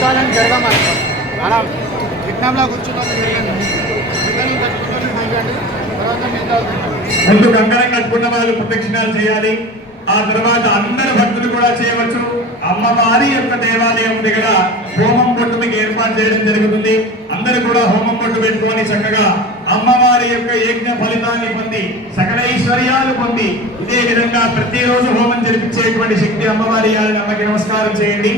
యుద్ధాలను జరగమని అలా విజ్ఞానంలో కూర్చున్నది జరగండి ముందు కంకణం కట్టుకున్న వాళ్ళు ప్రదక్షిణాలు చేయాలి. ఆ తర్వాత అందరు భక్తులు కూడా చేయవచ్చు. అమ్మవారి యొక్క దేవాలయం దగ్గర హోమం పొట్టు మీకు ఏర్పాటు చేయడం జరుగుతుంది. అందరూ కూడా హోమం పొట్టు పెట్టుకొని చక్కగా అమ్మవారి యొక్క యజ్ఞ ఫలితాన్ని పొంది సకలైశ్వర్యాలు పొంది ఇదే విధంగా ప్రతిరోజు హోమం జరిపించేటువంటి శక్తి అమ్మవారి అని అమ్మకి నమస్కారం చేయండి.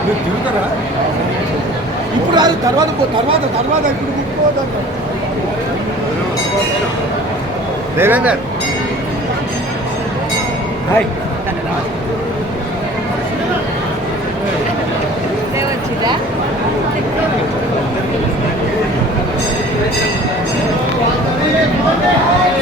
మీరు తిరుగుతారా? ఇప్పుడు అది తర్వాత తర్వాత తర్వాత ఇప్పుడు ముట్టుకోవద్దంట Develer. Hayır.